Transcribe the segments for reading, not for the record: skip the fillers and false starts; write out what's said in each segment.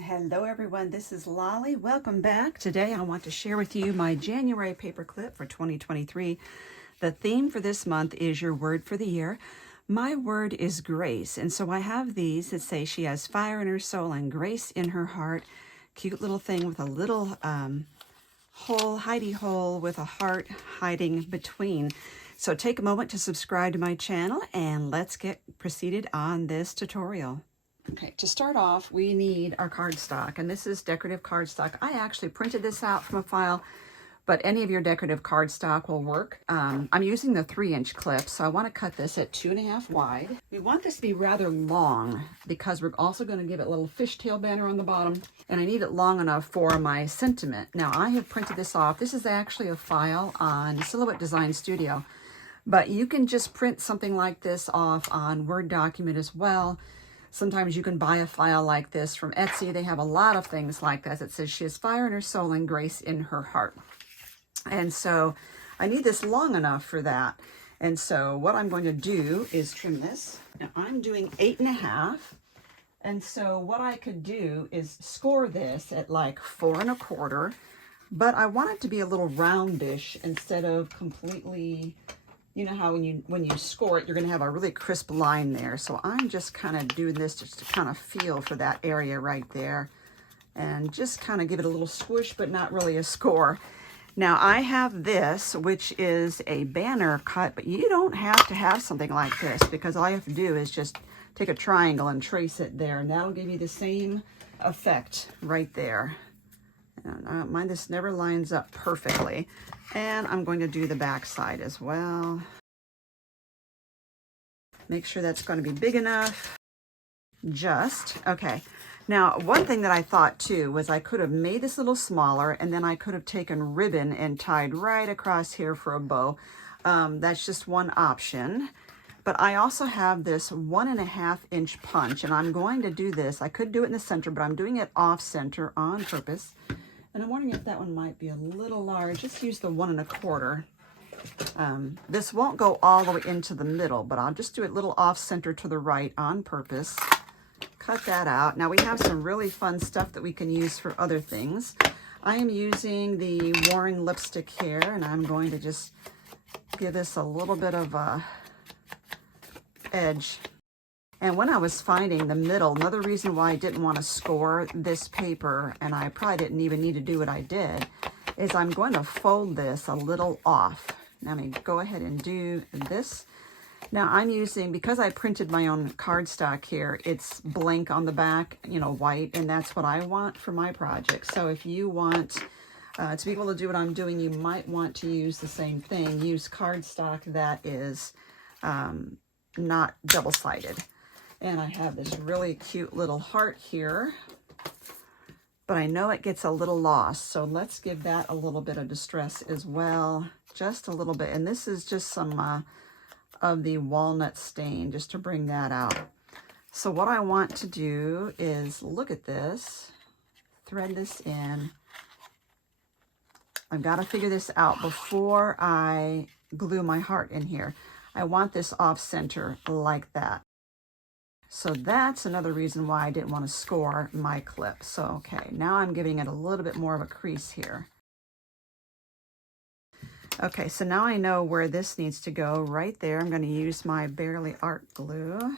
Hello everyone, this is Lolly. Welcome back. Today I want to share with you my January paperclip for 2023. The theme for this month is your word for the year. My word is grace, and so I have these that say she has fire in her soul and grace in her heart. Cute little thing with a little hole, hidey hole with a heart hiding between. So take a moment to subscribe to my channel and let's get proceeded on this tutorial. Okay, to start off, we need our cardstock, and this is decorative cardstock. I actually printed this out from a file, but any of your decorative cardstock will work. I'm using the 3-inch clip, so I want to cut this at 2.5 wide. We want this to be rather long because we're also going to give it a little fishtail banner on the bottom, and I need it long enough for my sentiment. Now, I have printed this off. This is actually a file on Silhouette Design Studio, but you can just print something like this off on Word document as well. Sometimes you can buy a file like this from Etsy. They have a lot of things like that. It says she has fire in her soul and grace in her heart. And so I need this long enough for that. And so what I'm going to do is trim this. Now I'm doing 8.5. And so what I could do is score this at like 4 1/4. But I want it to be a little roundish instead of completely... You know how when you score it, you're going to have a really crisp line there. So I'm just kind of doing this just to kind of feel for that area right there. And just kind of give it a little swoosh, but not really a score. Now I have this, which is a banner cut, but you don't have to have something like this because all you have to do is just take a triangle and trace it there. And that'll give you the same effect right there. And mine, this never lines up perfectly. And I'm going to do the back side as well. Make sure that's going to be big enough. Okay. Now, one thing that I thought too was I could have made this a little smaller, and then I could have taken ribbon and tied right across here for a bow. That's just one option. But I also have this 1.5-inch punch, and I'm going to do this. I could do it in the center, but I'm doing it off center on purpose. And I'm wondering if that one might be a little large. Just use the 1 1/4. This won't go all the way into the middle, but I'll just do it a little off center to the right on purpose. Cut that out. Now we have some really fun stuff that we can use for other things. I am using the Warring lipstick here, and I'm going to just give this a little bit of a edge. And when I was finding the middle, another reason why I didn't want to score this paper, and I probably didn't even need to do what I did, is I'm going to fold this a little off. Now I'm going to go ahead and do this. Now I'm using, because I printed my own cardstock here, it's blank on the back, you know, white, and that's what I want for my project. So if you want to be able to do what I'm doing, you might want to use the same thing. Use cardstock that is not double-sided. And I have this really cute little heart here, but I know it gets a little lost. So let's give that a little bit of distress as well, just a little bit. And this is just some of the walnut stain, just to bring that out. So what I want to do is look at this, thread this in. I've got to figure this out before I glue my heart in here. I want this off center like that. So that's another reason why I didn't want to score my clip. So, okay, now I'm giving it a little bit more of a crease here. Okay, so now I know where this needs to go right there. I'm going to use my Barely Art glue.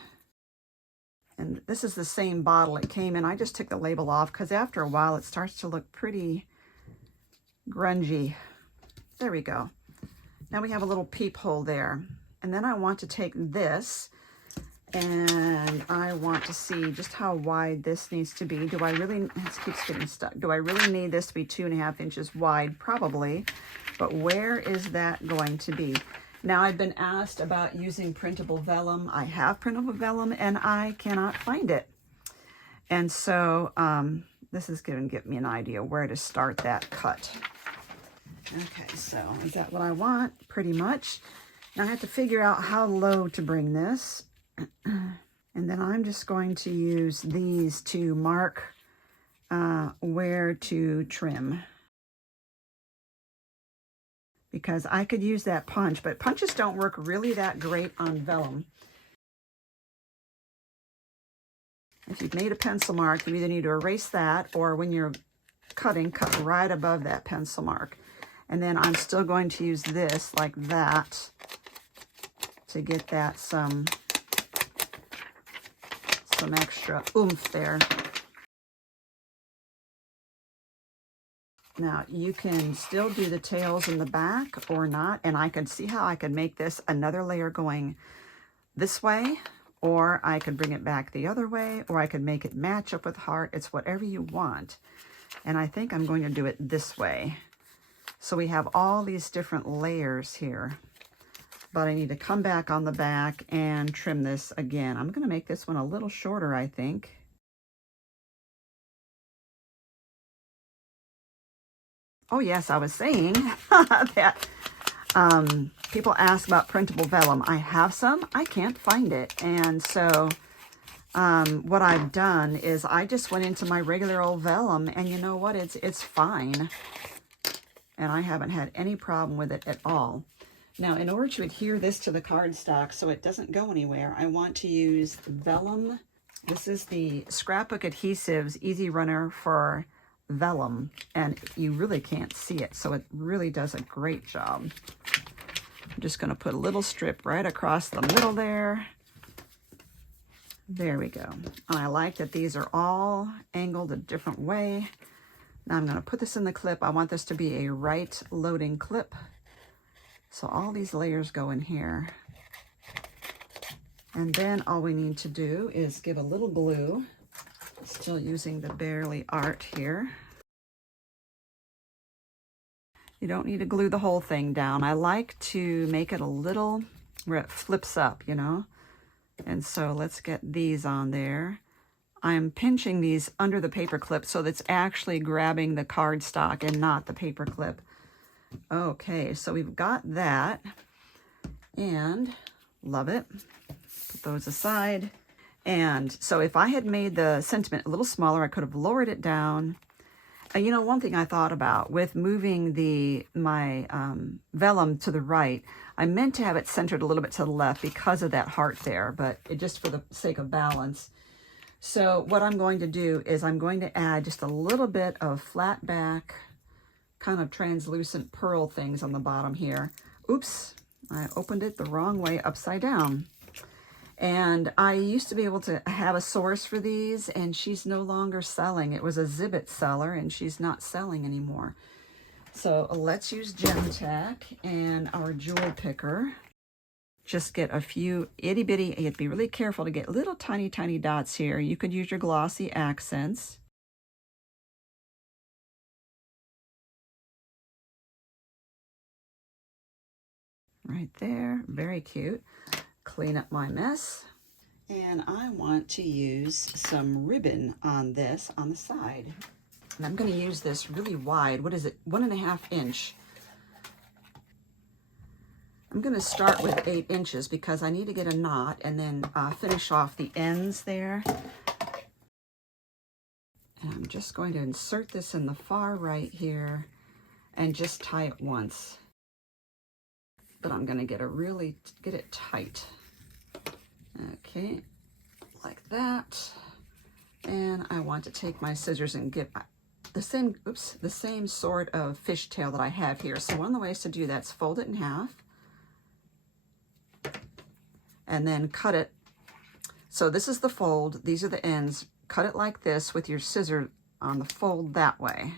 And this is the same bottle it came in. I just took the label off because after a while it starts to look pretty grungy. There we go. Now we have a little peephole there. And then I want to take this, and I want to see just how wide this needs to be. Do I really, it keeps getting stuck. Do I really need this to be 2.5 inches wide? Probably. But where is that going to be? Now I've been asked about using printable vellum. I have printable vellum and I cannot find it. And so this is going to give me an idea where to start that cut. Okay, so is that what I want? Pretty much. Now I have to figure out how low to bring this. And then I'm just going to use these to mark where to trim. Because I could use that punch, but punches don't work really that great on vellum. If you've made a pencil mark, you either need to erase that, or when you're cutting, cut right above that pencil mark. And then I'm still going to use this like that to get that some extra oomph there. Now you can still do the tails in the back or not, and I could see how I could make this another layer going this way, or I could bring it back the other way, or I could make it match up with the heart. It's whatever you want. And I think I'm going to do it this way. So we have all these different layers here, but I need to come back on the back and trim this again. I'm going to make this one a little shorter, I think. Oh yes, I was saying that people ask about printable vellum. I have some, I can't find it. And so what I've done is I just went into my regular old vellum, and you know what, it's fine. And I haven't had any problem with it at all. Now, in order to adhere this to the cardstock so it doesn't go anywhere, I want to use Vellum. This is the Scrapbook Adhesives Easy Runner for Vellum, and you really can't see it, so it really does a great job. I'm just going to put a little strip right across the middle there. There we go. And I like that these are all angled a different way. Now I'm going to put this in the clip. I want this to be a right loading clip. So all these layers go in here. And then all we need to do is give a little glue. Still using the Barely Art here. You don't need to glue the whole thing down. I like to make it a little where it flips up, you know. And so let's get these on there. I'm pinching these under the paper clip so that's actually grabbing the cardstock and not the paper clip. Okay, so we've got that, and love it. Put those aside. And so if I had made the sentiment a little smaller, I could have lowered it down. You know, one thing I thought about with moving my vellum to the right, I meant to have it centered a little bit to the left because of that heart there, but it just for the sake of balance. So what I'm going to do is I'm going to add just a little bit of flat back, kind of translucent pearl things on the bottom here. Oops, I opened it the wrong way, upside down. And I used to be able to have a source for these, and she's no longer selling. It was a Zibbet seller, and she's not selling anymore. So let's use Gem Tack and our jewel picker. Just get a few itty bitty, you have to be really careful to get little tiny, tiny dots here. You could use your glossy accents. Right there, very cute. Clean up my mess. And I want to use some ribbon on this on the side. And I'm going to use this really wide. What is it? 1.5 inch. I'm going to start with 8 inches because I need to get a knot and then finish off the ends there. And I'm just going to insert this in the far right here and just tie it once. But I'm going to get it tight. Okay, like that. And I want to take my scissors and get the same sort of fishtail that I have here. So one of the ways to do that is fold it in half and then cut it. So this is the fold, these are the ends. Cut it like this with your scissor on the fold that way.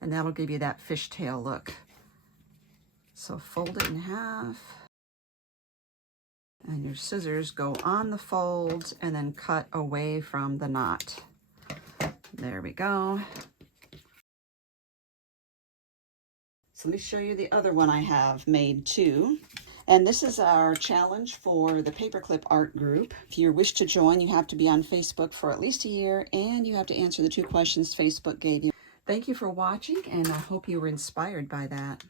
And that'll give you that fishtail look. So fold it in half. And your scissors go on the fold and then cut away from the knot. There we go. So let me show you the other one I have made too. And this is our challenge for the Paperclip Art Group. If you wish to join, you have to be on Facebook for at least a year, and you have to answer the 2 questions Facebook gave you. Thank you for watching, and I hope you were inspired by that.